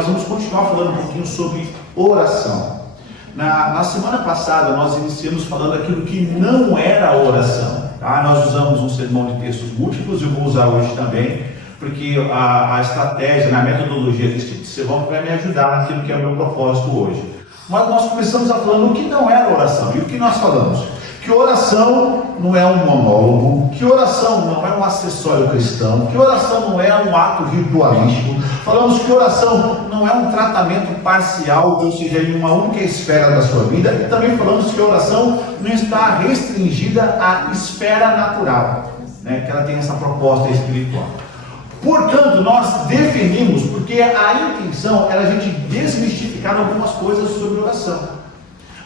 nós vamos continuar falando um pouquinho sobre oração. Na semana passada nós iniciamos falando aquilo que não era oração. Tá? Nós usamos um sermão de textos múltiplos, eu vou usar hoje também, porque a estratégia, a metodologia desse sermão vai me ajudar naquilo que é o meu propósito hoje. Mas nós começamos a falar o que não era oração. E o que nós falamos? Que oração não é um monólogo, que oração não é um acessório cristão, que oração não é um ato ritualístico. Falamos que oração não é um tratamento parcial, ou seja, em uma única esfera da sua vida. E também falamos que a oração não está restringida à esfera natural, né? Que ela tem essa proposta espiritual. Portanto, nós definimos, porque a intenção era a gente desmistificar algumas coisas sobre oração.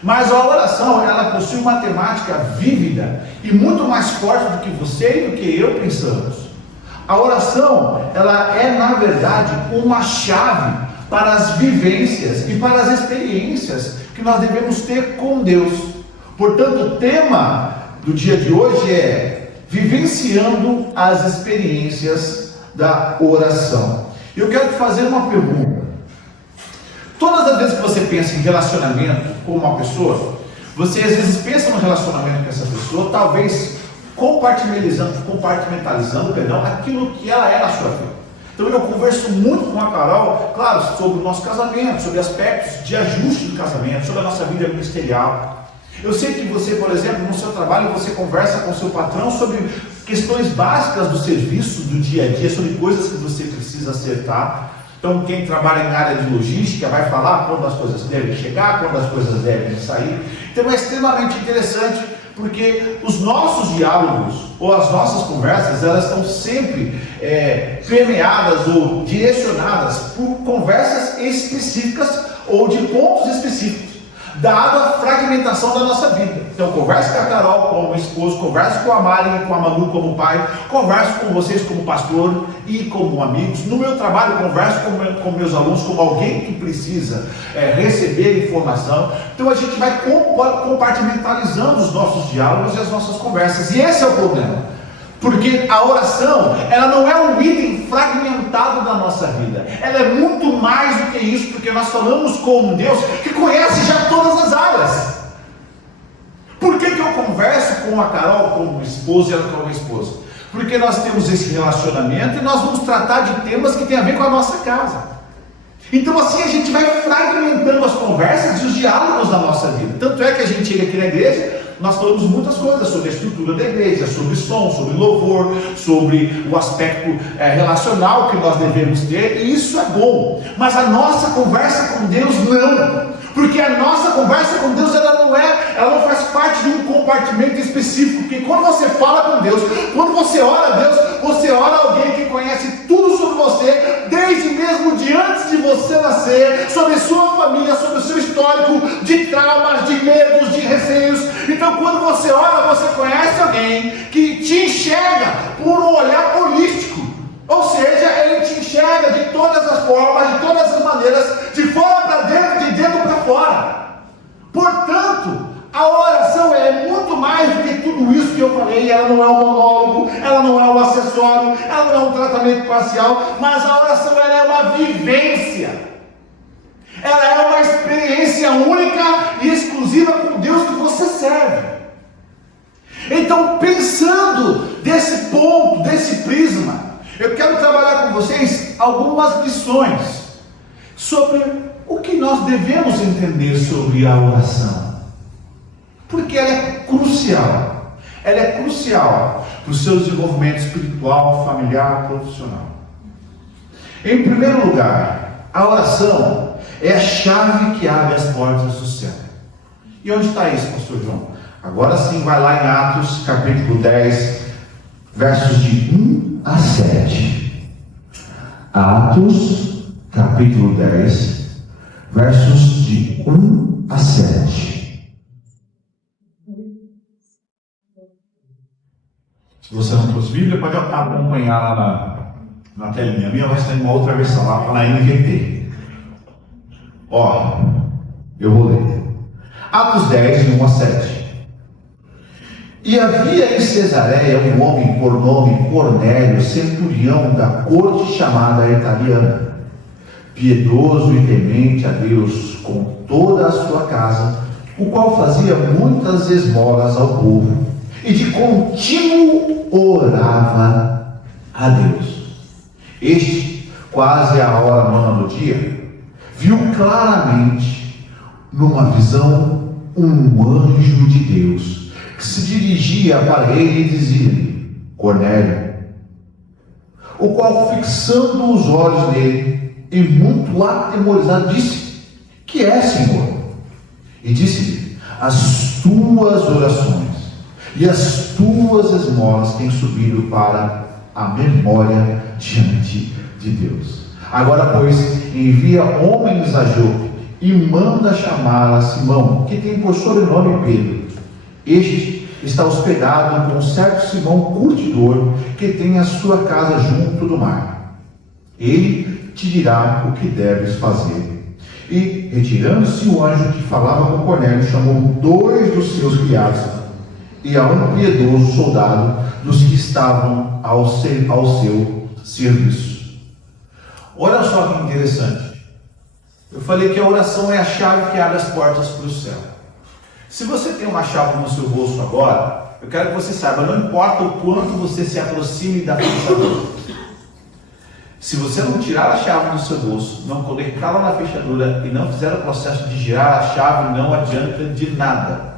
Mas a oração, ela possui uma temática vívida e muito mais forte do que você e do que eu pensamos. A oração, ela é, na verdade, uma chave para as vivências e para as experiências que nós devemos ter com Deus. Portanto, o tema do dia de hoje é vivenciando as experiências da oração. Eu quero te fazer uma pergunta. Todas as vezes que você pensa em relacionamento com uma pessoa, você às vezes pensa no relacionamento com essa pessoa, talvez compartimentalizando aquilo que ela é na sua vida. Então eu converso muito com a Carol, claro, sobre o nosso casamento, sobre aspectos de ajuste do casamento, sobre a nossa vida ministerial. Eu sei que você, por exemplo, no seu trabalho, você conversa com o seu patrão sobre questões básicas do serviço, do dia a dia, sobre coisas que você precisa acertar. Então, quem trabalha em área de logística vai falar quando as coisas devem chegar, quando as coisas devem sair. Então, é extremamente interessante, porque os nossos diálogos, ou as nossas conversas, elas estão sempre permeadas ou direcionadas por conversas específicas ou de pontos específicos, dado a fragmentação da nossa vida. Então, converso com a Carol como esposo, converso com a Mari e com a Manu como pai, converso com vocês como pastor e como amigos. No meu trabalho, converso com meus alunos como alguém que precisa receber informação. Então, a gente vai compartimentalizando os nossos diálogos e as nossas conversas. E esse é o problema. Porque a oração, ela não é um item fragmentado da nossa vida. Ela é muito mais do que isso, porque nós falamos com um Deus que conhece já todas as áreas. Por que eu converso com a Carol como esposa e ela como esposa? Porque nós temos esse relacionamento e nós vamos tratar de temas que têm a ver com a nossa casa. Então assim a gente vai fragmentando as conversas e os diálogos da nossa vida. Tanto é que a gente chega aqui na igreja, nós falamos muitas coisas sobre a estrutura da igreja, sobre som, sobre louvor, sobre o aspecto relacional que nós devemos ter, e isso é bom. Mas a nossa conversa com Deus não. Porque a nossa conversa com Deus, ela não faz parte de um compartimento específico. Porque quando você fala com Deus, quando você ora a Deus, você ora a alguém que conhece tudo sobre você, desde mesmo de antes de você nascer, sobre sua família, sobre o seu histórico de traumas, de medos, de receios. Então quando você ora, você conhece alguém que te enxerga por um olhar holístico. Ou seja, ele te enxerga de todas as formas, de todas as maneiras, de fora para dentro, de dentro para fora. Portanto, a oração é muito mais do que tudo isso que eu falei. Ela não é um monólogo, ela não é um acessório, ela não é um tratamento parcial, mas a oração ela é uma vivência. Ela é uma experiência única e exclusiva com Deus que você serve. Então, pensando desse ponto, desse prisma, eu quero trabalhar com vocês algumas lições sobre o que nós devemos entender sobre a oração. Porque ela é crucial. Ela é crucial para o seu desenvolvimento espiritual, familiar, profissional. Em primeiro lugar, a oração é a chave que abre as portas do céu. E onde está isso, pastor João? Agora sim, vai lá em Atos, capítulo 10, versos de 1 a 7. Atos, capítulo 10, versos de 1 a 7. Se você não trouxe Bíblia, pode acompanhar lá na telinha. A minha vai ser uma outra versão, lá na NVT. Ó, eu vou ler. Atos 10, de 1 a 7. E havia em Cesareia um homem por nome Cornélio, centurião da corte chamada italiana, piedoso e temente a Deus com toda a sua casa, o qual fazia muitas esmolas ao povo e de contínuo orava a Deus. Este, quase à hora nona do dia, viu claramente numa visão um anjo de Deus que se dirigia para ele e dizia-lhe: Cornélio. O qual, fixando os olhos nele e muito atemorizado, disse: Que é, Senhor? E disse-lhe: As tuas orações e as tuas esmolas têm subido para a memória diante de Deus. Agora, pois, envia homens a Jope e manda chamar a Simão, que tem por sobrenome Pedro. Este está hospedado com um certo Simão curtidor, que tem a sua casa junto do mar. Ele te dirá o que deves fazer. E, retirando-se o anjo que falava com Cornélio, chamou 2 dos seus criados e a um piedoso soldado dos que estavam ao seu serviço. Olha só que interessante. Eu falei que a oração é a chave que abre as portas para o céu. Se você tem uma chave no seu bolso agora, eu quero que você saiba, não importa o quanto você se aproxime da fechadura. Se você não tirar a chave do seu bolso, não conectá-la na fechadura e não fizer o processo de girar a chave, não adianta de nada.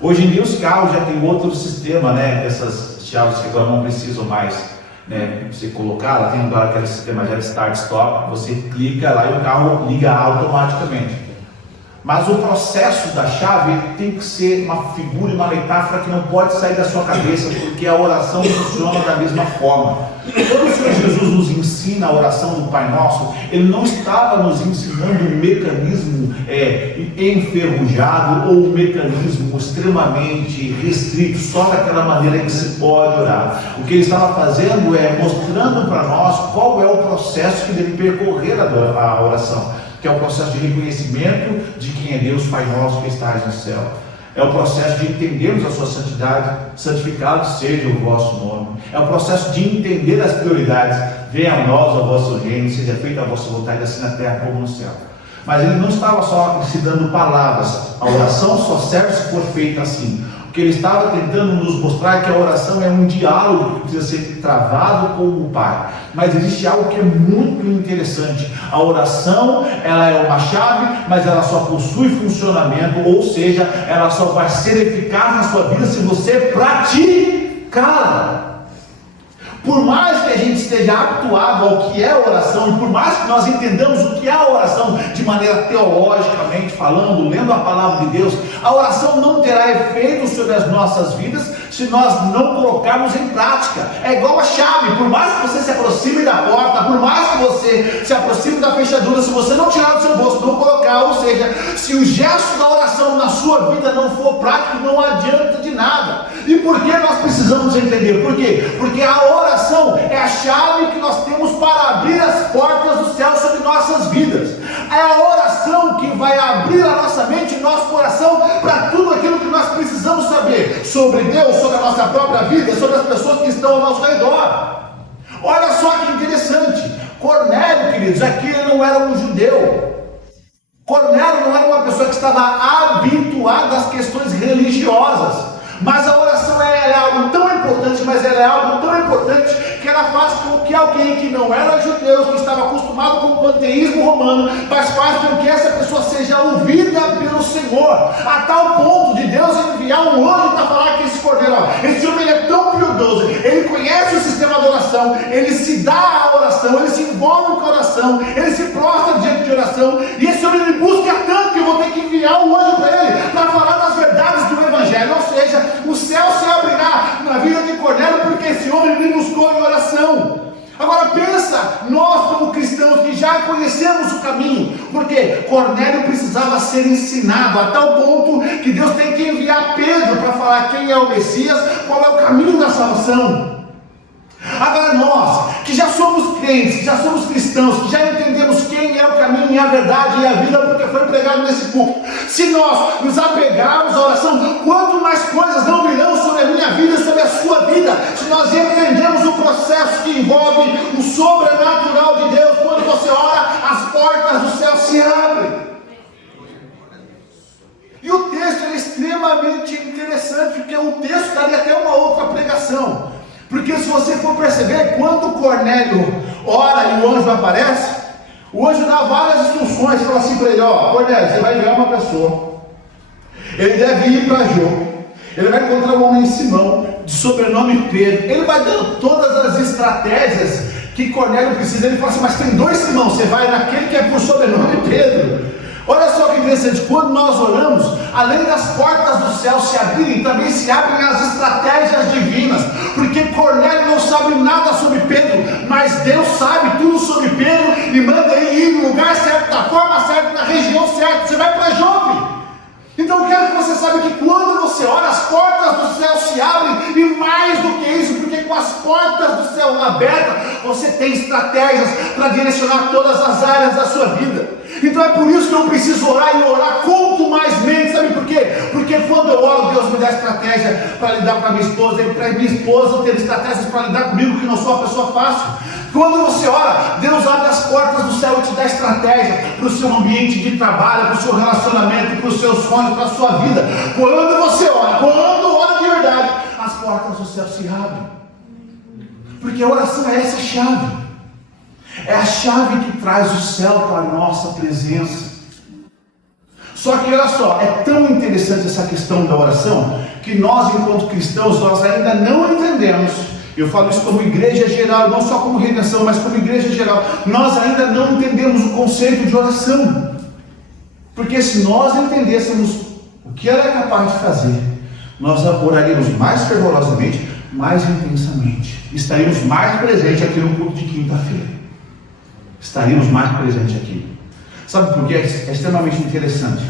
Hoje em dia os carros já tem outro sistema, né? Essas chaves que agora não precisam mais, né, você colocar, ela tem agora aquele sistema de start-stop, você clica lá e o carro liga automaticamente. Mas o processo da chave tem que ser uma figura e uma metáfora que não pode sair da sua cabeça, porque a oração funciona da mesma forma. Quando o Senhor Jesus nos ensina a oração do Pai Nosso, Ele não estava nos ensinando um mecanismo enferrujado ou um mecanismo extremamente restrito, só daquela maneira que se pode orar. O que Ele estava fazendo é mostrando para nós qual é o processo que deve percorrer a oração, que é o processo de reconhecimento de quem é Deus, Pai Nosso que estás no céu. É o processo de entendermos a sua santidade, santificado seja o vosso nome. É o processo de entender as prioridades. Venha a nós o vosso reino, seja feita a vossa vontade, assim na terra como no céu. Mas ele não estava só ensinando palavras. A oração só serve se for feita assim. O que ele estava tentando nos mostrar é que a oração é um diálogo que precisa ser travado com o Pai. Mas existe algo que é muito interessante. A oração, ela é uma chave, mas ela só possui funcionamento, ou seja, ela só vai ser eficaz na sua vida se você praticá-la. Por mais que a gente esteja habituado ao que é oração, e por mais que nós entendamos o que é a oração de maneira teologicamente falando, lendo a palavra de Deus, a oração não terá efeito sobre as nossas vidas se nós não colocarmos em prática. É igual a chave. Por mais que você se aproxime da porta, por mais que você se aproxime da fechadura, se você não tirar do seu bolso, não colocar, ou seja, se o gesto da oração na sua vida não for prático, não adianta de nada. E por que nós precisamos entender? Por quê? Porque a oração é a chave que nós temos para abrir as portas do céu sobre nossas vidas. É a oração que vai abrir a nossa mente e nosso coração para tudo aquilo que nós precisamos saber sobre Deus, sobre a nossa própria vida, sobre as pessoas que estão ao nosso redor. Olha só que interessante. Cornélio, queridos, aqui ele não era um judeu. Cornélio não era uma pessoa que estava habituada às questões religiosas. Mas a oração é algo tão importante, mas ela é algo tão importante que ela faz com que alguém que não era judeu, que estava acostumado com o panteísmo romano, mas faz com que essa pessoa seja ouvida pelo Senhor, a tal ponto de Deus enviar um anjo para falar que esse cordeiro, esse homem é tão piedoso, ele conhece o sistema da oração, ele se dá à oração, ele se envolve com a oração, ele se prostra diante de oração, e esse homem me busca tanto que eu vou ter que enviar um anjo para ele, para falar das verdades do Evangelho, ou seja, o céu se abrirá na vida de Cornélio, porque esse homem me buscou em oração. Agora pensa, nós como cristãos que já conhecemos o caminho, porque Cornélio precisava ser ensinado a tal ponto que Deus tem que enviar Pedro para falar quem é o Messias, qual é o caminho da salvação. Agora nós, que já somos crentes, que já somos cristãos, que já entendemos quem é o caminho e a verdade e a vida, porque foi pregado nesse púlpito, se nós nos apegarmos à oração, quanto mais coisas não virão sobre a minha vida e sobre a sua vida, se nós entendemos o processo que envolve o sobrenatural de Deus. Quando você ora, as portas extremamente interessante, porque o texto daria até uma outra pregação. Porque se você for perceber, quando Cornélio ora e o anjo aparece, o anjo dá várias instruções, fala assim para ele: ó, Cornélio, você vai ver uma pessoa, ele deve ir para Jope, ele vai encontrar um homem Simão, de sobrenome Pedro. Ele vai dando todas as estratégias que Cornélio precisa. Ele fala assim: mas tem 2 Simão, você vai naquele que é por sobrenome Pedro. Olha só que interessante, quando nós oramos, além das portas do céu se abrirem, também se abrem as estratégias divinas, porque Cornélio não sabe nada sobre Pedro, mas Deus sabe tudo sobre Pedro e manda ele ir no lugar certo, da forma certa, na região certa. Você vai para Jope. Então eu quero que você saiba que quando você ora, as portas do céu se abrem, e mais do que isso, porque com as portas do céu abertas, você tem estratégias para direcionar todas as áreas da sua vida. Então é por isso que eu preciso orar, e orar quanto mais mente. Sabe por quê? Porque quando eu oro, Deus me dá estratégia para lidar com a minha esposa, e para minha esposa ter estratégias para lidar comigo, que não sou uma pessoa fácil. Quando você ora, Deus abre as portas do céu e te dá estratégia para o seu ambiente de trabalho, para o seu relacionamento, para os seus sonhos, para a sua vida. Quando você ora, quando ora de verdade, as portas do céu se abrem. Porque a oração é essa chave. É a chave que traz o céu para a nossa presença. Só que olha só, é tão interessante essa questão da oração, que nós, enquanto cristãos, nós ainda não entendemos. Eu falo isso como igreja geral, não só como redenção, mas como igreja geral. Nós ainda não entendemos o conceito de oração. Porque se nós entendêssemos o que ela é capaz de fazer, nós oraríamos mais fervorosamente, mais intensamente. Estaríamos mais presentes aqui no culto de quinta-feira. Estaríamos mais presentes aqui. Sabe por quê? É extremamente interessante.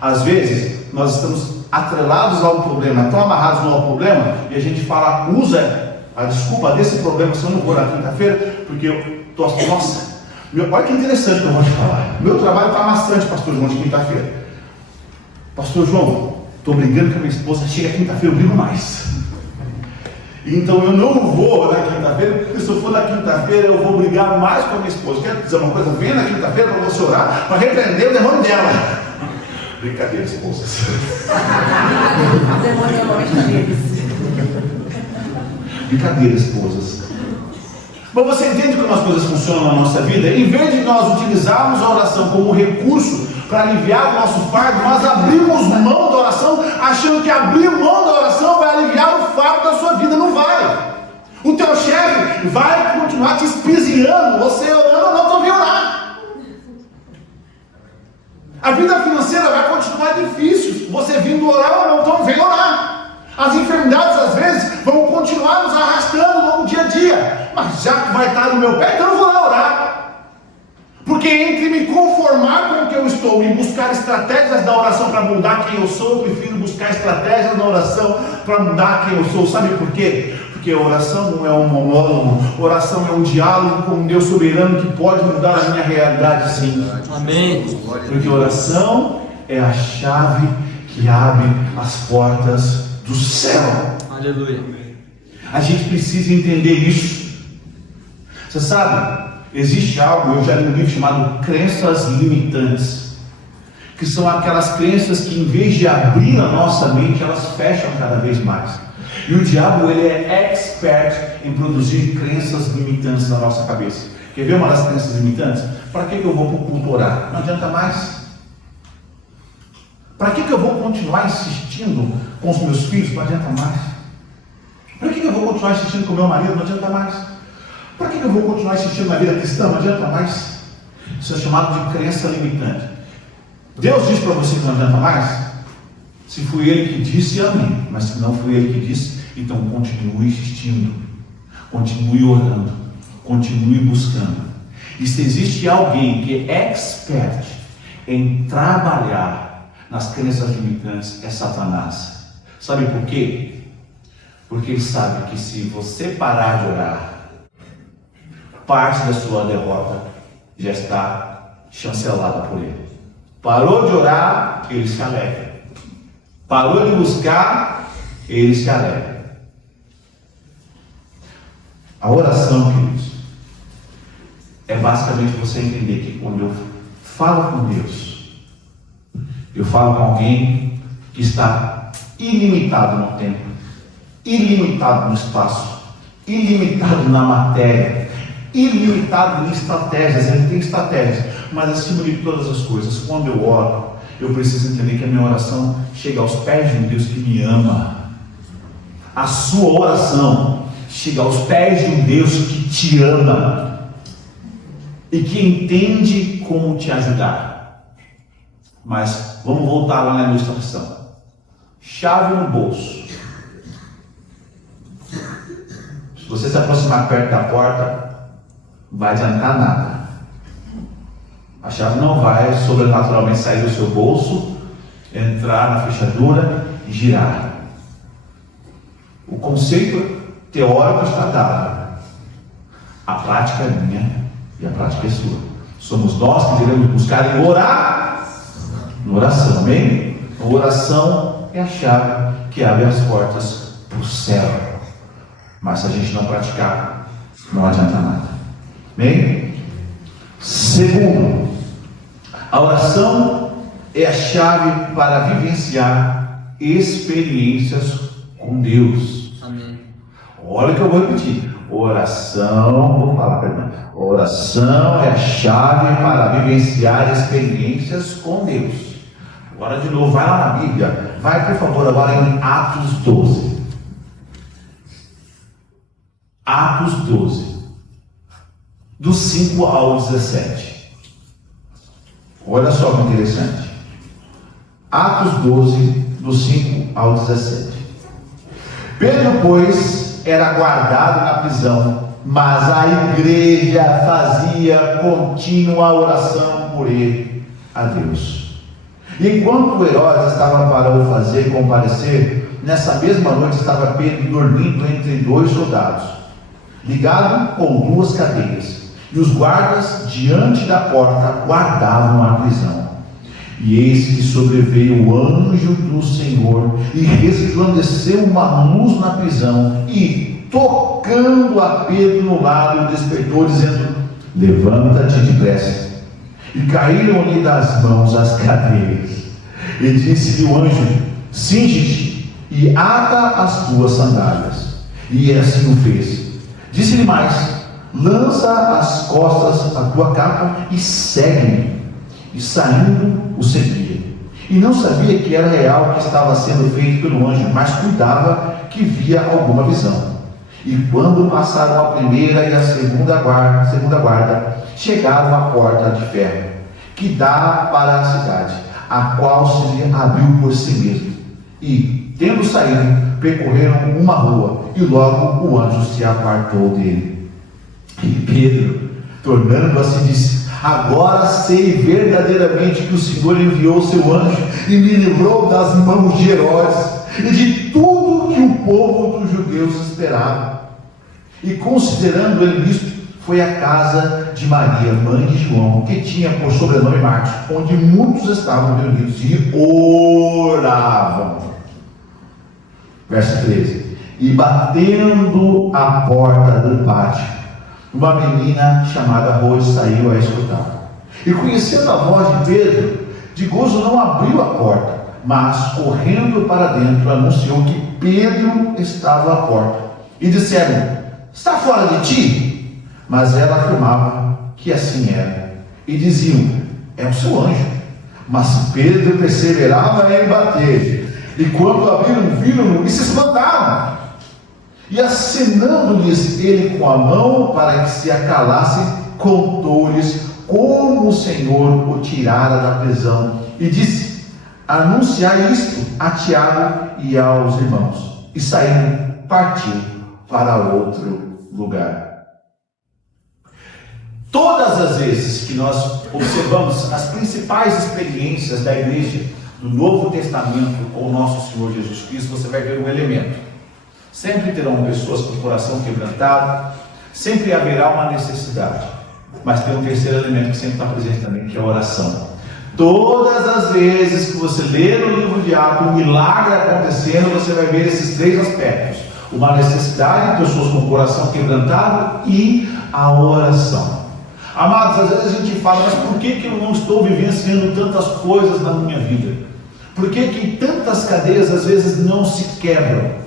Às vezes, nós estamos atrelados ao problema, tão amarrados ao problema, e a gente fala, usa a desculpa desse problema, se eu não vou na quinta-feira, porque eu estou assim, nossa, olha que interessante que eu vou te falar. Meu trabalho está amassante, pastor João, de quinta-feira. Pastor João, estou brigando com a minha esposa, chega quinta-feira, eu brigo mais. Então eu não vou na quinta-feira, porque se eu for na quinta-feira, eu vou brigar mais com a minha esposa. Quero dizer uma coisa, venha na quinta-feira para você orar, para repreender o demônio dela. Brincadeira, esposas. O demônio é o nome deles. Brincadeira, esposas. Mas você entende como as coisas funcionam na nossa vida? Em vez de nós utilizarmos a oração como recurso para aliviar o nosso fardo, nós abrimos mão da oração, achando que abrir mão da oração vai aliviar o fardo da sua vida. Não vai. O teu chefe vai continuar te espiziando, você orando ou não, então vem orar. A vida financeira vai continuar difícil, você vindo orar ou não, então vem orar. As enfermidades às vezes vão continuar nos arrastando no dia a dia, mas já que vai estar no meu pé, então eu vou lá orar. Porque entre me conformar com o que eu estou e buscar estratégias da oração para mudar quem eu sou, eu prefiro buscar estratégias da oração para mudar quem eu sou. Sabe por quê? Porque a oração não é um monólogo, oração é um diálogo com um Deus soberano que pode mudar a minha realidade, sim. Amém. Porque a oração é a chave que abre as portas do céu. Aleluia. A gente precisa entender isso. Você sabe, existe algo, eu já li um livro chamado Crenças Limitantes, que são aquelas crenças que, em vez de abrir a nossa mente, elas fecham cada vez mais. E o diabo, ele é expert em produzir crenças limitantes na nossa cabeça. Quer ver uma das crenças limitantes? Para que eu vou para o culto orar? Não adianta mais. Para que eu vou continuar insistindo com os meus filhos? Não adianta mais. Para que eu vou continuar insistindo com o meu marido? Não adianta mais. Para que eu vou continuar insistindo na vida cristã? Não adianta mais. Isso é chamado de crença limitante. Deus diz para você que não adianta mais? Se foi Ele que disse, amém. Mas se não foi Ele que disse, então continue insistindo. Continue orando. Continue buscando. E se existe alguém que é expert em trabalhar nas crenças limitantes, é Satanás. Sabe por quê? Porque ele sabe que se você parar de orar, parte da sua derrota já está chancelada por ele. Parou de orar, ele se alegra. Parou de buscar, ele se alegra. A oração, queridos, é basicamente você entender que quando eu falo com Deus, eu falo com alguém que está ilimitado no tempo, ilimitado no espaço, ilimitado na matéria, ilimitado em estratégias. Ele tem estratégias, mas acima de todas as coisas, quando eu oro, eu preciso entender que a minha oração chega aos pés de um Deus que me ama. A sua oração chega aos pés de um Deus que te ama e que entende como te ajudar. Mas vamos voltar lá na ilustração. Chave no bolso. Se você se aproximar perto da porta, não vai adiantar nada. A chave não vai sobrenaturalmente sair do seu bolso, entrar na fechadura e girar. O conceito teórico está dado. A prática é minha e a prática é sua. Somos nós que devemos buscar em oração, amém? A oração é a chave que abre as portas para o céu. Mas se a gente não praticar, não adianta nada. Amém? Segundo, a oração é a chave para vivenciar experiências com Deus. Amém. Olha o que eu vou repetir. Oração é a chave para vivenciar experiências com Deus. Agora de novo, vai lá na Bíblia. Vai, por favor, agora em Atos 12. Atos 12. Do 5 ao 17. Olha só que interessante. Atos 12, do 5 ao 17. Pedro, pois, era guardado na prisão, mas a igreja fazia contínua oração por ele a Deus. E enquanto Herodes estava para o fazer comparecer, nessa mesma noite estava Pedro dormindo entre dois soldados, ligado com duas cadeias, e os guardas diante da porta guardavam a prisão. E eis que sobreveio o anjo do Senhor, e resplandeceu uma luz na prisão, e tocando a Pedro no lado, o despertou, dizendo: levanta-te depressa. E caíram-lhe das mãos as cadeias. E disse-lhe o anjo: cinge-te e ata as tuas sandálias. E assim o fez. Disse-lhe mais: lança às costas a tua capa e segue-me. E saindo o seguia. E não sabia que era real o que estava sendo feito pelo anjo, mas cuidava que via alguma visão. E quando passaram a primeira e a segunda guarda, chegaram à porta de ferro, que dá para a cidade, a qual se lhe abriu por si mesmo. E, tendo saído, percorreram uma rua, e logo o anjo se apartou dele. E Pedro, tornando assim, disse: agora sei verdadeiramente que o Senhor enviou o seu anjo e me livrou das mãos de Herodes e de tudo que o povo dos judeus esperava. E considerando ele isto, foi à casa de Maria, mãe de João, que tinha por sobrenome Marcos, onde muitos estavam reunidos e oravam. Verso 13. E batendo a porta do pátio, uma menina chamada Rode saiu a escutar. E conhecendo a voz de Pedro, de gozo não abriu a porta, mas correndo para dentro anunciou que Pedro estava à porta. E disseram: está fora de ti? Mas ela afirmava que assim era. E diziam: é o seu anjo. Mas Pedro perseverava em bater. E quando abriram, viram-no e se espantaram. E acenando-lhes ele com a mão para que se acalassem, contou-lhes como o Senhor o tirara da prisão. E disse: anunciai isto a Tiago e aos irmãos. E saindo, partiu para outro lugar. Todas as vezes que nós observamos as principais experiências da igreja do Novo Testamento com o nosso Senhor Jesus Cristo, você vai ver um elemento. Sempre terão pessoas com o coração quebrantado, sempre haverá uma necessidade, mas tem um terceiro elemento que sempre está presente também, que é a oração. Todas as vezes que você lê no livro de Atos um milagre acontecendo, você vai ver esses três aspectos: uma necessidade, pessoas com o coração quebrantado e a oração. Amados, às vezes a gente fala: mas por que eu não estou vivenciando tantas coisas na minha vida? Por que que tantas cadeias às vezes não se quebram?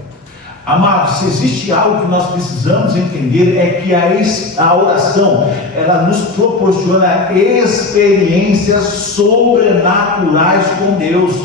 Amados, se existe algo que nós precisamos entender é que a oração, ela nos proporciona experiências sobrenaturais com Deus.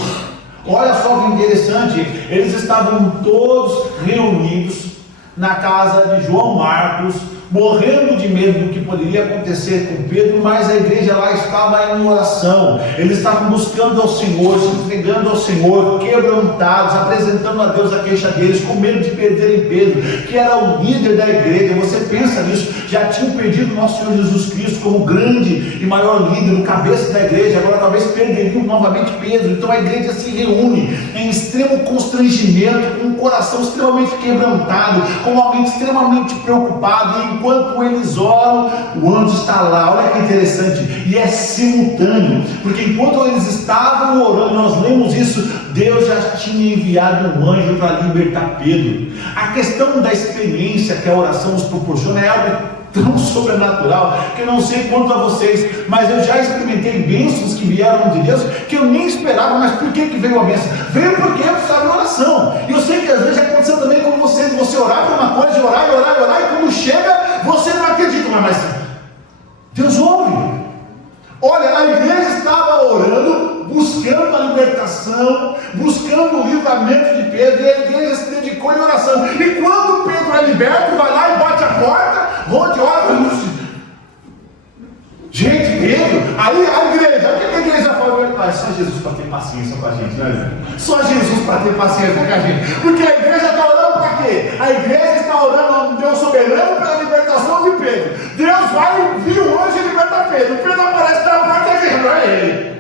Olha só que interessante, eles estavam todos reunidos na casa de João Marcos, morrendo de medo do que poderia acontecer com Pedro, mas a igreja lá estava em oração. Eles estavam buscando ao Senhor, se entregando ao Senhor, quebrantados, apresentando a Deus a queixa deles, com medo de perderem Pedro, que era o líder da igreja. Você pensa nisso, já tinham perdido o nosso Senhor Jesus Cristo como grande e maior líder, o cabeça da igreja, agora talvez perderiam novamente Pedro. Então a igreja se reúne em extremo constrangimento, com um coração extremamente quebrantado, com uma mente extremamente preocupada, e enquanto eles oram, o anjo está lá. Olha que interessante, e é simultâneo, porque enquanto eles estavam orando, nós lemos isso, Deus já tinha enviado um anjo para libertar Pedro. A questão da experiência que a oração nos proporciona é algo tão sobrenatural, que eu não sei quanto a vocês, mas eu já experimentei bênçãos que vieram de Deus, que eu nem esperava. Mas por que veio a bênção? Veio porque eu precisava de oração. E eu sei que às vezes aconteceu também com você, de você orar por uma coisa, orar, e quando chega, você não acredita, mas Deus ouve. Olha, a igreja estava orando, buscando a libertação, buscando o livramento de Pedro, e a igreja se dedicou em oração. E quando Pedro é liberto, vai lá e bate a porta, onde ora, gente, Pedro, aí a igreja, o que a igreja fala? Só Jesus para ter paciência com a gente, né? Só Jesus para ter paciência com a gente, porque a igreja está orando para quê? A igreja está orando a um Deus soberano pela libertação de Pedro. Deus vai vir o anjo e liberta Pedro. Pedro aparece na porta dizendo, é ele.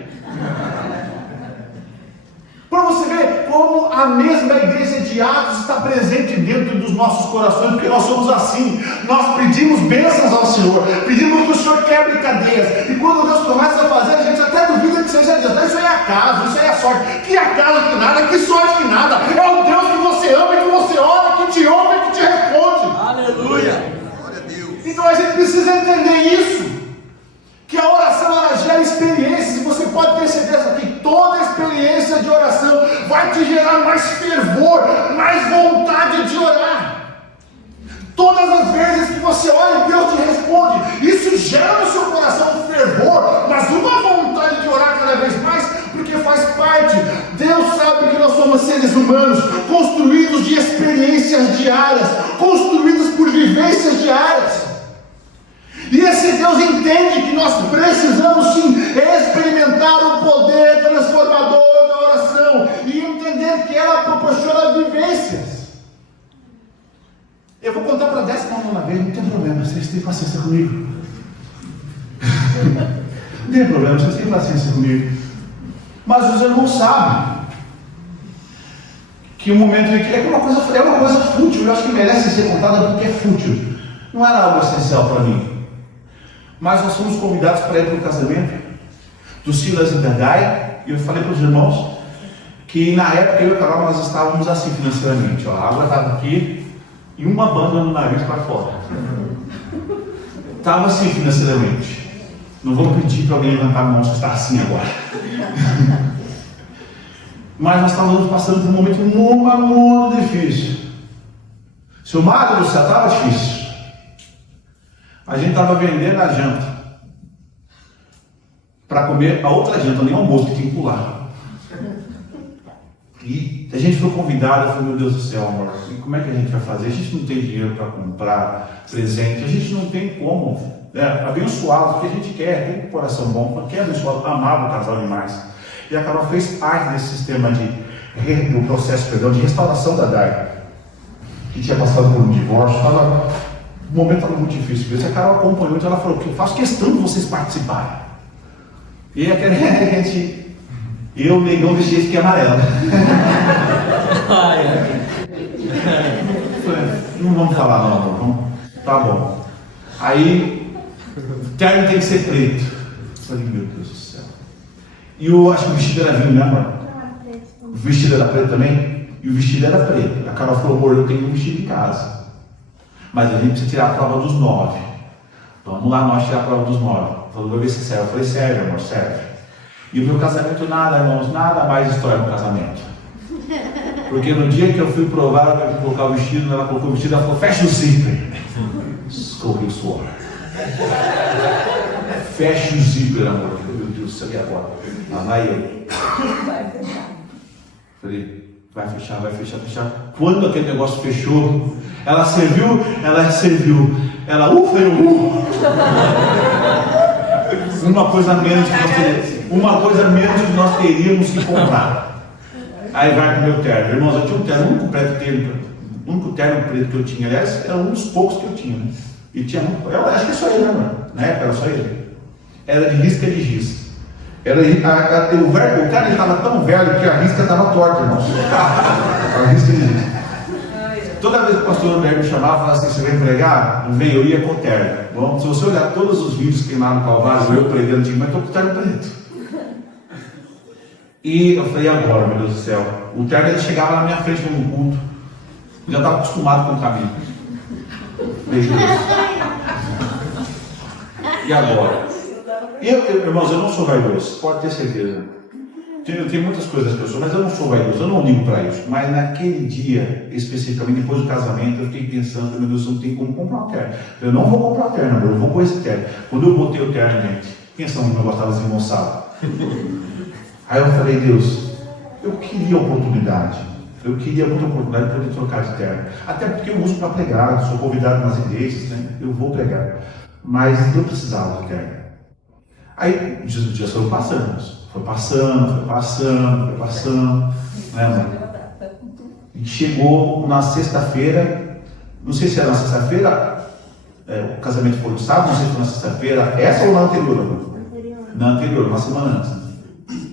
Para você ver como a mesma igreja de Atos está presente dentro dos nossos corações, porque nós somos assim. Nós pedimos bênçãos ao Senhor, pedimos que o Senhor quebre cadeias, e quando Deus começa a fazer, a gente até duvida que seja Deus. Isso aí é acaso, isso aí é sorte. Que acaso que nada, que sorte que nada. É o Deus que você ama, que você ora, que te ouve e que te responde. Aleluia! Glória a Deus. Então a gente precisa entender isso, que a oração ela gera experiências, e você pode ter certeza que toda experiência de oração vai te gerar mais fervor, mais vontade de orar. Todas as vezes que você ora, Deus te responde. Isso gera no seu coração um fervor, mas uma vontade de orar cada vez mais, porque faz parte. Deus sabe que nós somos seres humanos, construídos de experiências diárias, construídos por vivências diárias. E esse Deus entende que nós precisamos sim experimentar o poder transformador da oração e entender que ela proporciona vivências. Eu vou contar para a 19ª vez, não tem problema, vocês têm paciência comigo. Não tem problema, vocês têm paciência comigo. Mas os irmãos sabem que o momento em que é uma coisa fútil, eu acho que merece ser contada porque é fútil. Não era algo essencial para mim. Mas nós fomos convidados para ir para o casamento do Silas e da Gaia, e eu falei para os irmãos que na época eu e a Carol nós estávamos assim financeiramente, ó, a água estava aqui e uma banda no nariz para fora. Estava assim financeiramente. Não vou pedir para alguém levantar a mão se está assim agora. Mas nós estávamos passando por um momento muito difícil. Seu marido do céu estava difícil. A gente estava vendendo a janta para comer a outra janta, nem almoço que tinha que pular. E a gente foi convidado, eu falei, meu Deus do céu, amor, e como é que a gente vai fazer? A gente não tem dinheiro para comprar presente, a gente não tem como abençoá-los, porque a gente quer, tem um coração bom, quer abençoá-los, amava o casal demais. E a Carol fez parte desse sistema do processo, de restauração da Dai, que tinha passado por um divórcio, o momento estava muito difícil. E a Carol acompanhou, então ela falou que eu faço questão de vocês participarem. E aquela gente, eu negão desse jeito que é amarelo. Não vamos falar não, vamos. Tá bom. Aí, o terno tem que ser preto. Eu falei, meu Deus do céu. E eu acho que o vestido era vinho, né, amor? O vestido era preto também? E o vestido era preto. A Carol falou, amor, eu tenho um vestido em casa. Mas a gente precisa tirar a prova dos 9. Vamos lá nós tirar a prova dos 9. Falou, vou ver se serve. Eu falei, serve, amor, serve. E o meu casamento nada, irmãos, nada mais destrói um casamento. Porque no dia que eu fui provar para colocar o vestido, ela colocou o vestido, ela falou, fecha o zíper. Escorreu o suor. Fecha o zíper, amor. Meu Deus do céu, e agora? Lá vai eu. Falei, vai fechar, vai fechar, fechar. Quando aquele negócio fechou, ela serviu. Ela, ufa, eu. Uma coisa menos que nós teríamos que comprar. Aí vai pro meu terno. Irmãos, eu tinha um terno, o único terno preto que eu tinha, aliás, era um dos poucos que eu tinha, né? E tinha eu acho que é só ele, né, mano? Na época era só ele. Era de risca de giz. O cara estava tão velho que a risca estava torta, irmão. A risca de giz. Toda vez que o pastor André me chamava, falava assim, você vai pregar? Não vem, eu ia com o terno. Bom, se você olhar todos os vídeos que tem lá no Calvário, eu pregando, eu digo, mas estou com o terno preto. E eu falei, agora, meu Deus do céu. O terno ele chegava na minha frente no culto. Eu já estava acostumado com o caminho. Beijo. E agora? Irmãos, eu não sou vaidoso, pode ter certeza. Tem muitas coisas que eu sou, mas eu não sou vaidoso, eu não ligo para isso. Mas naquele dia, especificamente depois do casamento, eu fiquei pensando, meu Deus, eu não tenho como comprar um terno. Eu não vou comprar um terno, eu vou com esse terno. Quando eu botei o terno, gente, pensando que eu gostava de moçado. Aí eu falei, Deus, eu queria oportunidade. Eu queria muita oportunidade de poder trocar de terno. Até porque eu uso para pregar, sou convidado nas igrejas, né? Eu vou pregar. Mas eu precisava de terno. Aí os dias foram passando. Foi passando, né, mãe? E chegou na sexta-feira, não sei se era na sexta-feira, o casamento foi no sábado, não sei se foi na sexta-feira, essa ou na anterior? Na anterior, uma semana antes.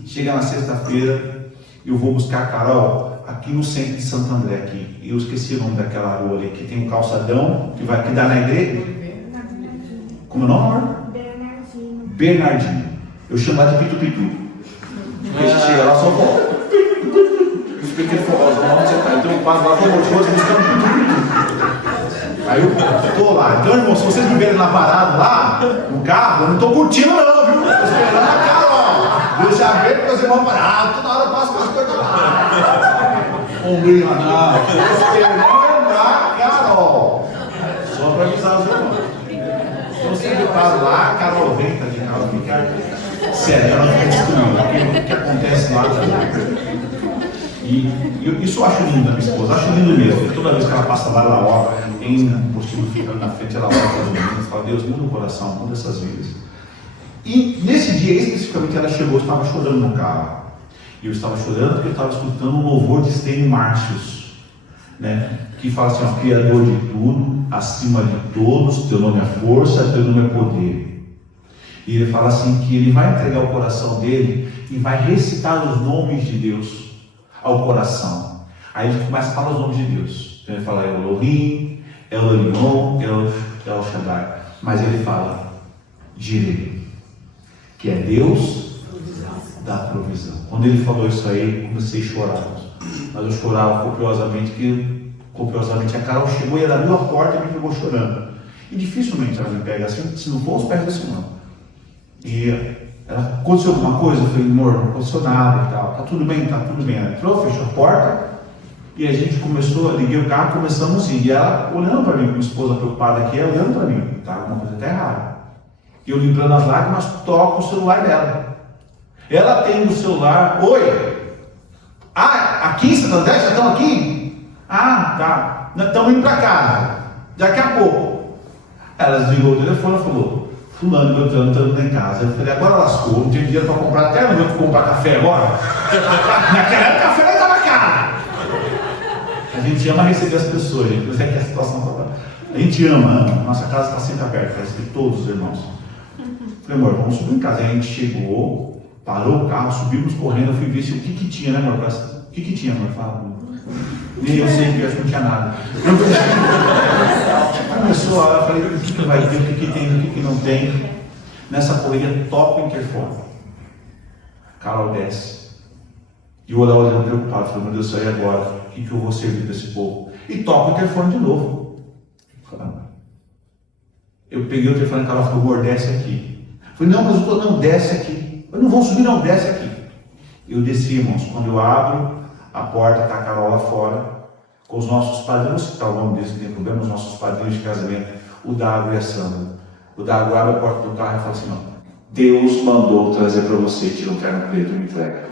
Chega na sexta-feira, eu vou buscar a Carol aqui no centro de Santo André, aqui. Eu esqueci o nome daquela rua ali, que tem um calçadão que dá na igreja. Como é o nome? Bernardinho. Eu chamo ela de Pitu. A gente chega lá, só volta. Os pequenos forrós, onde você está? Então eu passo lá, vou buscando Pitu. Aí eu estou lá. Então, irmão, se vocês me verem lá parado, lá, no carro, eu não estou curtindo não, viu? Estou esperando a Carol. Deixa ver porque os irmãos parados, toda hora eu passo com as coisas lá. Ombrinho lá, não. Estou esperando a Carol. Só para avisar os irmãos. Então, sempre eu paro lá, a Carol vem, tá de carro, fica. Sério, ela fica destruída. O que acontece lá também. E isso eu acho lindo da minha esposa, acho lindo mesmo. Toda vez que ela passa lá, ela ora, tem um postinho ficando na frente, ela ora para os meninos, fala, Deus, muda o coração, muda essas vidas. E nesse dia, especificamente, ela chegou, eu estava chorando no carro. E eu estava chorando porque eu estava escutando um louvor de Stênio Márcios, né? Que fala assim, ó, Criador de tudo, acima de todos, teu nome é força, teu nome é poder. E ele fala assim que ele vai entregar o coração dele e vai recitar os nomes de Deus ao coração. Aí ele começa a falar os nomes de Deus. Então ele fala Elohim, Elonion, El Shaddai. Mas ele fala Jireh, que é Deus da provisão. Quando ele falou isso aí, eu comecei a chorar. Mas eu chorava copiosamente, a Carol chegou e ela abriu a porta e me pegou chorando. E dificilmente ela me pega assim, se não for os pés desse irmão. E ela, aconteceu alguma coisa? Eu falei, amor, não aconteceu nada e tal. Tá tudo bem. Ela entrou, fechou a porta e a gente começou, liguei o carro, começamos a ir. E ela olhando para mim, com minha esposa preocupada aqui, ela olhando para mim, tá, alguma coisa até errada. E eu limpando as lágrimas, toco o celular dela. Ela tem no celular, oi, aqui em Santo André, já estão aqui? Tá, estamos indo para casa, daqui a pouco. Ela desligou o telefone e falou, fulano, meu trânsito estando em casa. Eu falei, agora lascou, não tenho dinheiro para comprar, até não vou comprar café agora. Naquela época, café não estava caro. A gente ama receber as pessoas, gente, por isso é que a situação está. A gente ama, nossa casa está sempre aberta, para receber todos os irmãos. Eu falei, amor, vamos subir em casa. Aí a gente chegou, parou o carro, subimos correndo, eu fui ver se o que tinha, né, amor? O que tinha, amor? Fala. Nem eu sei, porque eu acho que não tinha nada. Começou a hora, eu falei, o que vai ter, o que tem, o que não tem. Nessa correria, toca o interfone. Carol desce. E o olhando preocupado, falei, meu Deus, e agora? O que eu vou servir para esse povo? E toca o interfone de novo. Eu peguei o telefone, Carol falou, amor, desce aqui. Eu falei, não, mas eu tô, não, desce aqui. Eu não vou subir, não, desce aqui. Eu desci, irmãos. Quando eu abro a porta, está a Carol lá fora, com os nossos padrinhos, que está o nome desse, não tem problema, os nossos padrinhos de casamento, o Dago e a Sandra. O Dago abre a porta do carro e fala assim: não, Deus mandou trazer para você, tira um terno preto e me entrega.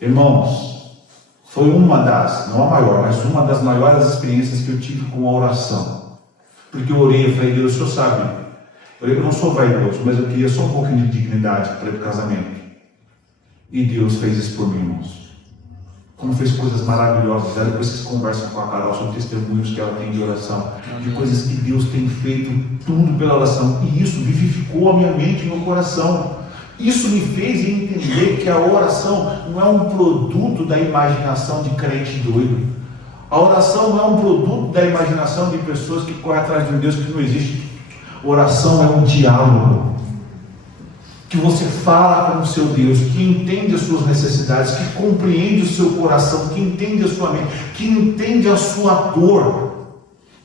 Irmãos, foi uma das, não a maior, mas uma das maiores experiências que eu tive com a oração. Porque eu orei e falei: Deus, o Senhor sabe, eu não sou vaidoso, mas eu queria só um pouquinho de dignidade para ir para o casamento. E Deus fez isso por mim, irmãos. Como fez coisas maravilhosas. Depois vocês conversam com a Carol sobre testemunhos que ela tem de oração, de coisas que Deus tem feito, tudo pela oração. E isso vivificou a minha mente e meu coração. Isso me fez entender que a oração não é um produto da imaginação de crente doido. A oração não é um produto da imaginação de pessoas que correm atrás de um Deus que não existe. Oração é um diálogo. Que você fala com o seu Deus, que entende as suas necessidades, que compreende o seu coração, que entende a sua mente, que entende a sua dor,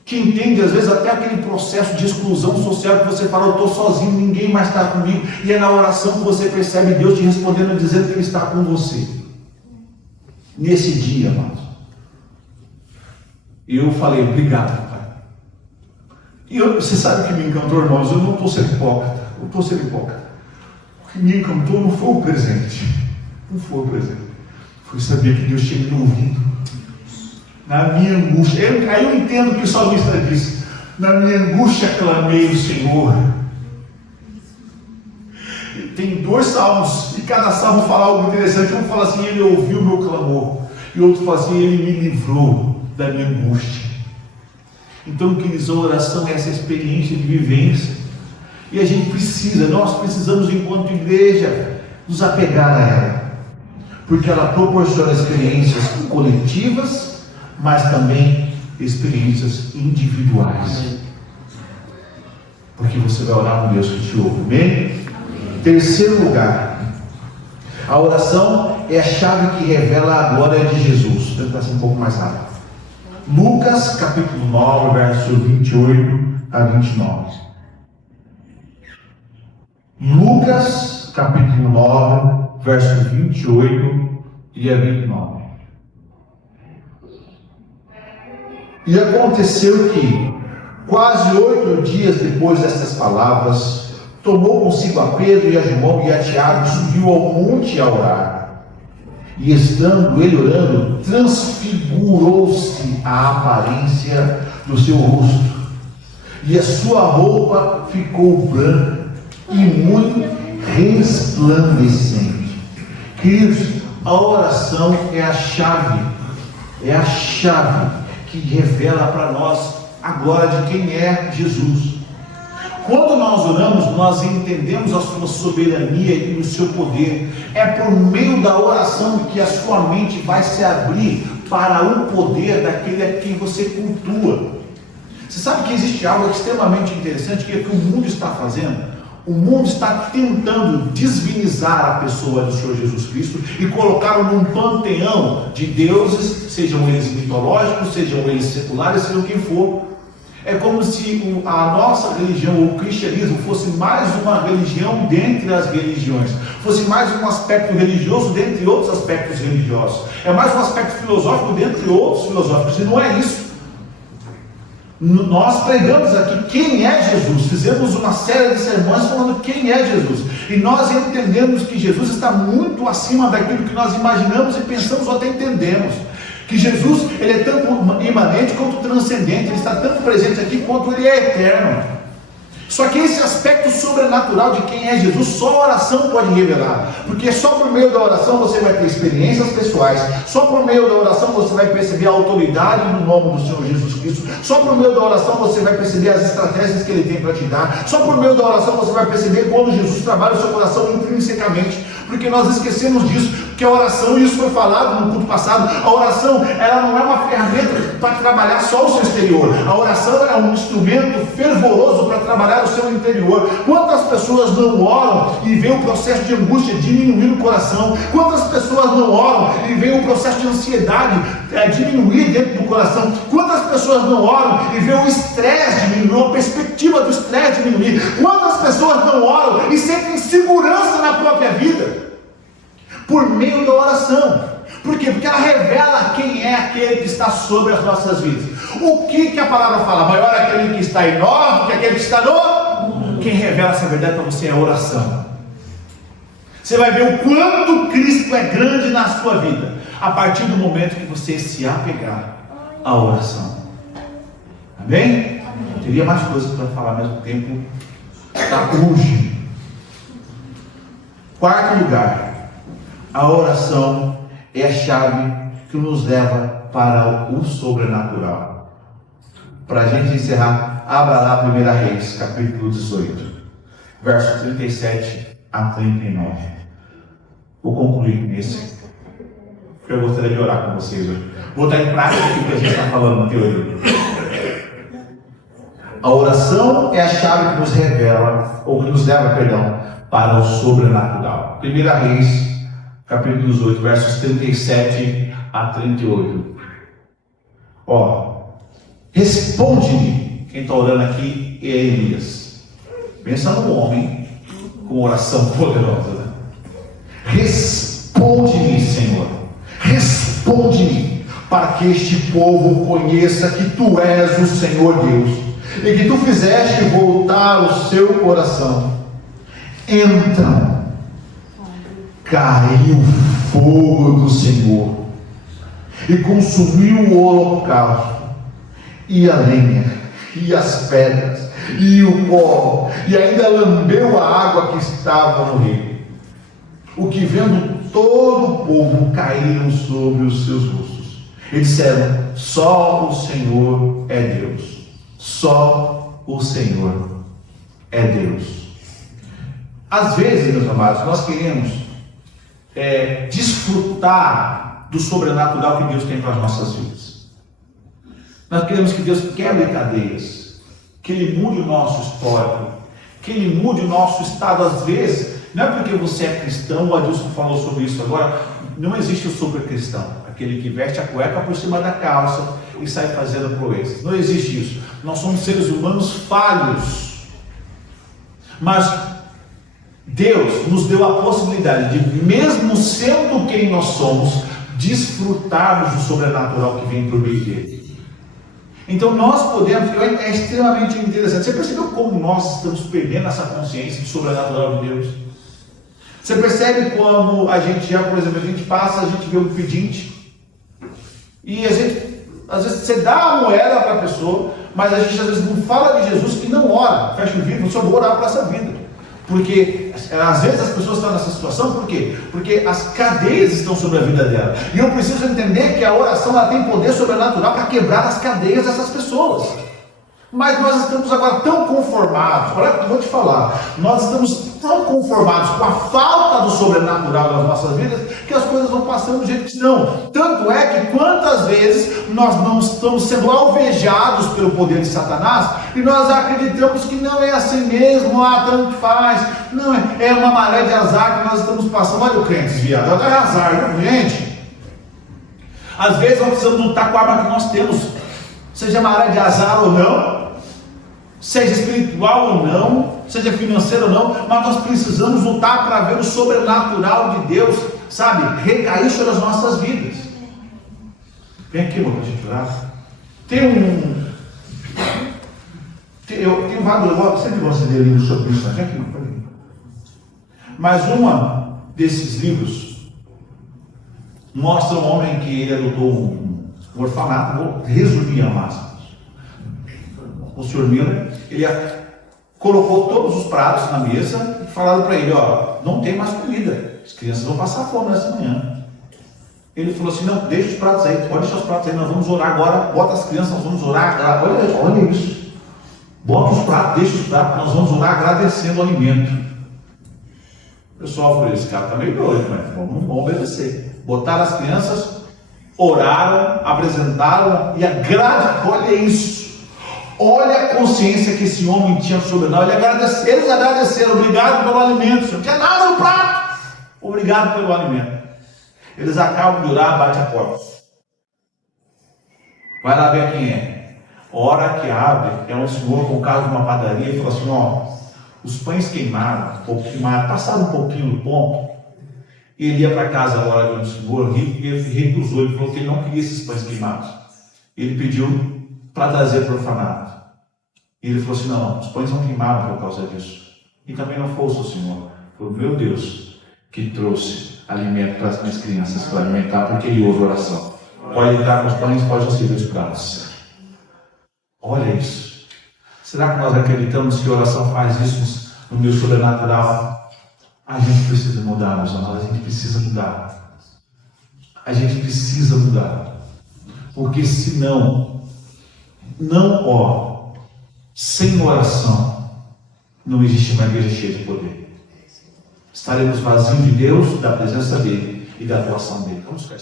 que entende às vezes até aquele processo de exclusão social que você fala: eu estou sozinho, ninguém mais está comigo, e é na oração que você percebe Deus te respondendo, dizendo que Ele está com você. Nesse dia, amados, eu falei: obrigado, Pai. E você sabe o que me encantou, irmãos? Eu não estou sendo hipócrita, eu estou sendo hipócrita. O que me encantou não foi o presente, não foi o presente, foi saber que Deus tinha me ouvido na minha angústia. Aí eu entendo o que o salmista disse: na minha angústia clamei o Senhor. Tem 2 salmos, e cada salmo fala algo interessante. Um fala assim: Ele ouviu o meu clamor, e outro fala assim: Ele me livrou da minha angústia. Então, queridos, a oração é essa experiência de vivência. E a gente nós precisamos, enquanto igreja, nos apegar a ela, porque ela proporciona experiências coletivas, mas também experiências individuais. Porque você vai orar no Deus que te ouve, amém? Terceiro lugar, a oração é a chave que revela a glória de Jesus. Vou tentar ser um pouco mais rápido. Lucas capítulo 9, verso 28 a 29. Lucas, capítulo 9, verso 28 e a 29. E aconteceu que, quase 8 dias depois destas palavras, tomou consigo a Pedro e a João e a Tiago e subiu ao monte a orar. E estando ele orando, transfigurou-se a aparência do seu rosto, e a sua roupa ficou branca e muito resplandecente. Queridos, a oração é a chave que revela para nós a glória de quem é Jesus. Quando nós oramos, nós entendemos a sua soberania e o seu poder. É por meio da oração que a sua mente vai se abrir para o poder daquele a quem você cultua. Você sabe que existe algo extremamente interessante que é que o mundo está fazendo? O mundo está tentando divinizar a pessoa do Senhor Jesus Cristo e colocá-lo num panteão de deuses, sejam eles mitológicos, sejam eles seculares, seja o que for. É como se a nossa religião, o cristianismo, fosse mais uma religião dentre as religiões, fosse mais um aspecto religioso dentre outros aspectos religiosos, é mais um aspecto filosófico dentre outros filosóficos, e não é isso. Nós pregamos aqui quem é Jesus, fizemos uma série de sermões falando quem é Jesus, e nós entendemos que Jesus está muito acima daquilo que nós imaginamos e pensamos ou até entendemos, que Jesus, ele é tanto imanente quanto transcendente, ele está tanto presente aqui quanto ele é eterno. Só que esse aspecto sobrenatural de quem é Jesus, só a oração pode revelar, porque só por meio da oração você vai ter experiências pessoais, só por meio da oração você vai perceber a autoridade no nome do Senhor Jesus Cristo, só por meio da oração você vai perceber as estratégias que Ele tem para te dar, só por meio da oração você vai perceber quando Jesus trabalha o seu coração intrinsecamente, porque nós esquecemos disso, porque a oração, isso foi falado no culto passado, a oração, ela não é uma ferramenta para trabalhar só o seu exterior, a oração é um instrumento fervoroso para trabalhar o seu interior. Quantas pessoas não oram e vê o processo de angústia diminuir no coração? Quantas pessoas não oram e vê o processo de ansiedade diminuir dentro do coração? Quantas pessoas não oram e vê o estresse diminuir, a perspectiva do estresse diminuir? Quantas pessoas não oram e sentem segurança na própria vida? Por meio da oração. Por quê? Porque ela revela quem é aquele que está sobre as nossas vidas. O que a palavra fala? Maior é aquele que está em nós do que aquele que está no... Quem revela essa verdade para você é a oração. Você vai ver o quanto Cristo é grande na sua vida, a partir do momento que você se apegar à oração. Amém? Eu teria mais coisas para falar, mas o tempo está hoje. Quarto lugar, a oração é a chave que nos leva para o sobrenatural. Para a gente encerrar, abra lá 1 Reis, capítulo 18, versos 37 a 39. Vou concluir nesse, porque eu gostaria de orar com vocês hoje. Vou botar em prática o que a gente está falando na teoria. A oração é a chave que nos revela, ou que nos leva, para o sobrenatural. 1 Reis, capítulo 18, versos 37 a 38. Responde-me. Quem está orando aqui é Elias. Pensa no homem com oração poderosa, né? Responde-me, Senhor. Responde-me, para que este povo conheça que Tu és o Senhor Deus, e que Tu fizeste voltar o seu coração. Então caiu o fogo do Senhor e consumiu o holocausto, e a lenha, e as pedras, e o pó, e ainda lambeu a água que estava no rio. O que vendo todo o povo caíram sobre os seus rostos, e disseram: só o Senhor é Deus. Só o Senhor é Deus. Às vezes, meus amados, nós queremos desfrutar do sobrenatural que Deus tem para as nossas vidas. Nós queremos que Deus quebre cadeias, que Ele mude o nosso histórico, que Ele mude o nosso estado. Às vezes, não é porque você é cristão, o Adilson falou sobre isso agora, não existe o super-cristão, aquele que veste a cueca por cima da calça e sai fazendo proezas. Não existe isso. Nós somos seres humanos falhos, mas Deus nos deu a possibilidade de, mesmo sendo quem nós somos, desfrutarmos do sobrenatural que vem por meio dele. Então nós podemos, é extremamente interessante. Você percebeu como nós estamos perdendo essa consciência do sobrenatural de Deus? Você percebe quando a gente por exemplo, a gente passa, a gente vê um pedinte, e a gente, às vezes você dá a moeda para a pessoa, mas a gente às vezes não fala de Jesus e não ora, fecha o vidro, só vou orar por essa vida. Porque às vezes as pessoas estão nessa situação, por quê? Porque as cadeias estão sobre a vida dela. E eu preciso entender que a oração ela tem poder sobrenatural para quebrar as cadeias dessas pessoas. Mas nós estamos agora tão conformados, olha, eu vou te falar, nós estamos tão conformados com a falta do sobrenatural nas nossas vidas, que as coisas vão passando do jeito que estão. Tanto é que quantas vezes nós não estamos sendo alvejados pelo poder de Satanás, e nós acreditamos que não é assim mesmo, tanto faz, não, é uma maré de azar que nós estamos passando. Olha o crente desviado, é azar, não, gente? Às vezes nós precisamos lutar com a arma que nós temos, seja maré de azar ou não, seja espiritual ou não, seja financeiro ou não, mas nós precisamos lutar para ver o sobrenatural de Deus, sabe, recair sobre as nossas vidas. Vem aqui, irmão, para a gente orar. Eu tenho vários, eu sempre gosto de ler livros sobre isso, vem aqui, mas uma desses livros mostra um homem que ele adotou um orfanato. Vou resumir a massa. O senhor Miller, ele colocou todos os pratos na mesa e falaram para ele: não tem mais comida, as crianças vão passar fome nessa manhã. Ele falou assim: não, deixa os pratos aí, pode deixar os pratos aí, nós vamos orar agora, bota as crianças, nós vamos orar, olha isso, bota os pratos, deixa os pratos, nós vamos orar agradecendo o alimento. O pessoal falou, esse cara está meio doido, mas vamos obedecer. Botaram as crianças, oraram, apresentaram, e a grade, olha isso. Olha a consciência que esse homem tinha sobre nós. Eles agradeceram, obrigado pelo alimento. Senhor, não tinha nada no prato. Obrigado pelo alimento. Eles acabam de orar, bate a porta. Vai lá ver quem é. A hora que abre, é um senhor com o carro de uma padaria e fala assim, ó, os pães queimaram, passaram um pouquinho do ponto. E ele ia para casa a hora do senhor, ele recusou, ele falou que ele não queria esses pães queimados. Ele pediu para trazer para o orfanato. E ele falou assim, não, os pães não queimaram por causa disso. E também não foi o seu senhor. Foi o meu Deus que trouxe alimento para as minhas crianças, para alimentar, porque ele ouve oração. Pode entrar com os pães, pode receber os pratos. Olha isso. Será que nós acreditamos que a oração faz isso no meio sobrenatural? A gente precisa mudar, meus amados. A gente precisa mudar. A gente precisa mudar. Porque senão, sem oração, não existe uma igreja cheia de poder. Estaremos vazios de Deus, da presença dEle e da atuação dEle. Vamos ficar